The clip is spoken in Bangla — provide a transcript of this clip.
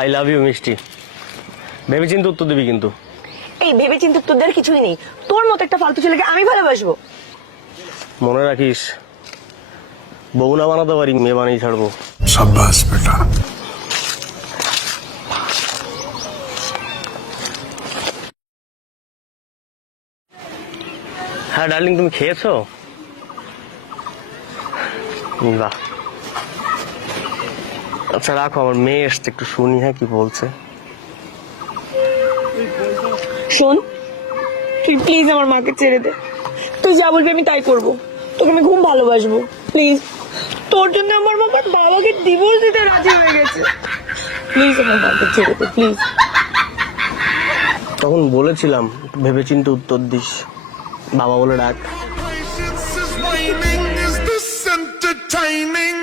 আই লাভ ইউ মিষ্টি। ভেবেচিন্তে উত্তর দিবি কিন্তু। এই ভেবেচিন্তে উত্তর দেওয়ার কিছুই নেই। তোর মতো একটা ফালতু ছেলেকে আমি ভালোবাসবো? মনে রাখিস, বউ না বানাতে পারি, মেয়ে বানিয়ে ছাড়বো। शाबाश बेटा। হ্যাঁ ডার্লিং, তুমি খেয়েছো? বাহ, আচ্ছা রাখো, আমার মেয়ে এসছে, একটু শুনি হ্যাঁ কি বলছে। শোন, তুই প্লিজ আমার মাকে ছেড়ে দে। তুই যা বলবি আমি তাই করবো। তোকে আমি খুব ভালোবাসবো, প্লিজ। তোর জন্য আমার মা আমার বাবাকে ডিভোর্স দিতে রাজি হয়ে গেছে। প্লিজ আমার মাকে ছেড়ে দে, প্লিজ। তখন বলেছিলাম ভেবেচিন্তে উত্তর দিস, বাবা বলে ডাক। Patience is waning. Is this entertaining?